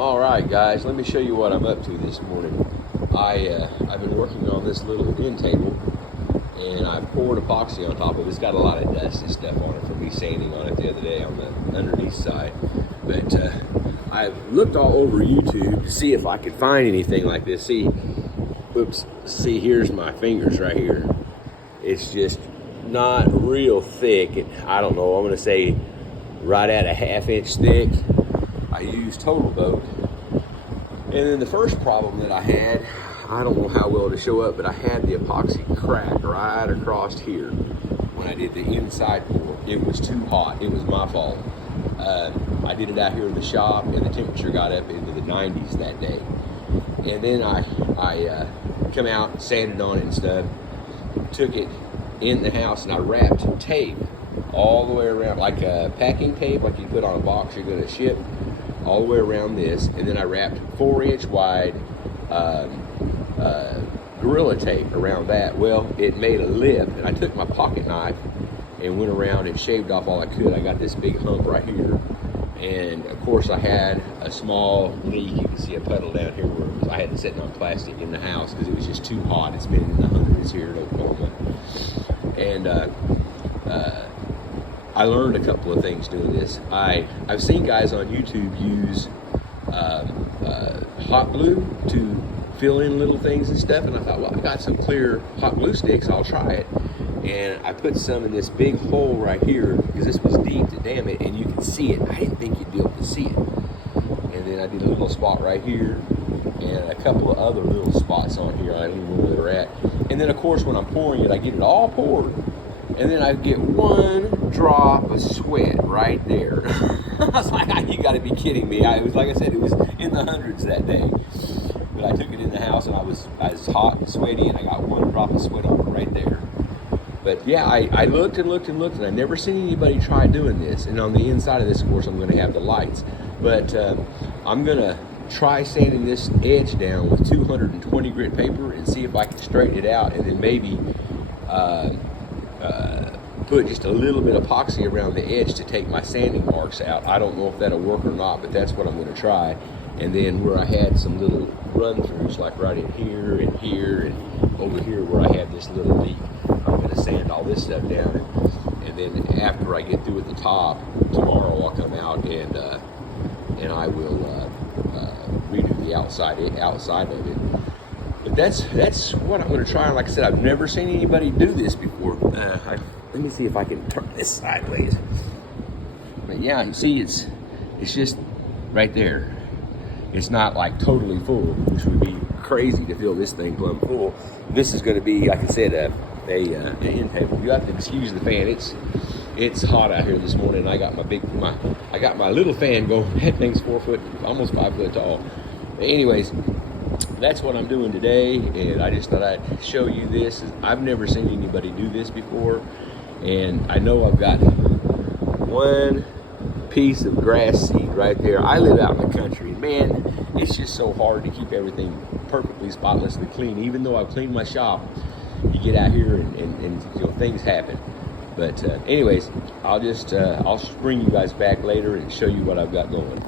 All right, guys, let me show you what I'm up to this morning. I've been working on this little end table, and I poured epoxy on top of it. It's got a lot of dust and stuff on it from me sanding on it the other day on the underneath side. But I've looked all over YouTube to see if I could find anything like this. See, here's my fingers right here. It's just not real thick. I don't know, I'm gonna say right at a ½ inch thick. I used Total Boat. And then the first problem that I had, I don't know how well to show up, but I had the epoxy crack right across here when I did the inside pour. It was too hot. It was my fault. I did it out here in the shop, and the temperature got up into the 90s that day. And then I come out, sanded on it and stuff, took it in the house, and I wrapped tape all the way around, like packing tape, like you put on a box you're going to ship, all the way around this. And then I wrapped 4-inch wide Gorilla tape around that. Well, it made a lip, and I took my pocket knife and went around and shaved off all I could. I got this big hump right here, and of course I had a small leak. You can see a puddle down here where I had it sitting on plastic in the house because it was just too hot. It's been in the hundreds here in Oklahoma. And I learned a couple of things doing this. I've seen guys on YouTube use hot glue to fill in little things and stuff, and I thought, well, I got some clear hot glue sticks, I'll try it. And I put some in this big hole right here because this was deep to dam it, and you can see it. I didn't think you'd be able to see it. And then I did a little spot right here and a couple of other little spots on here. I don't even know where they're at. And then of course when I'm pouring it, I get it all poured, and then I get one drop of sweat right there. I was like, you gotta be kidding me. It was, like I said, it was in the hundreds that day. But I took it in the house, and I was hot and sweaty, and I got one drop of sweat on it right there. But yeah, I looked and looked and looked, and I never seen anybody try doing this. And on the inside of this, of course, I'm gonna have the lights. But I'm gonna try sanding this edge down with 220 grit paper and see if I can straighten it out, and then maybe put just a little bit of epoxy around the edge to take my sanding marks out. I don't know if that'll work or not, but that's what I'm gonna try. And then where I had some little run-throughs, like right in here and over here where I had this little leak, I'm gonna sand all this stuff down. And then after I get through at the top, tomorrow I'll come out and I will redo the outside of it. But that's what I'm gonna try. And like I said, I've never seen anybody do this before. Let me see if I can turn this sideways. But yeah, you see, it's just right there. It's not like totally full, which would be crazy to fill this thing plumb full. This is going to be, like I said, an end table. You have to excuse the fan. It's hot out here this morning. I got my little fan going. That thing's 4 foot, almost 5 foot tall. But anyways, that's what I'm doing today, and I just thought I'd show you this. I've never seen anybody do this before, and I know I've got one piece of grass seed right there. I live out in the country, and man, it's just so hard to keep everything perfectly spotlessly clean. Even though I've cleaned my shop, you get out here and you know, things happen. But anyways, I'll bring you guys back later and show you what I've got going.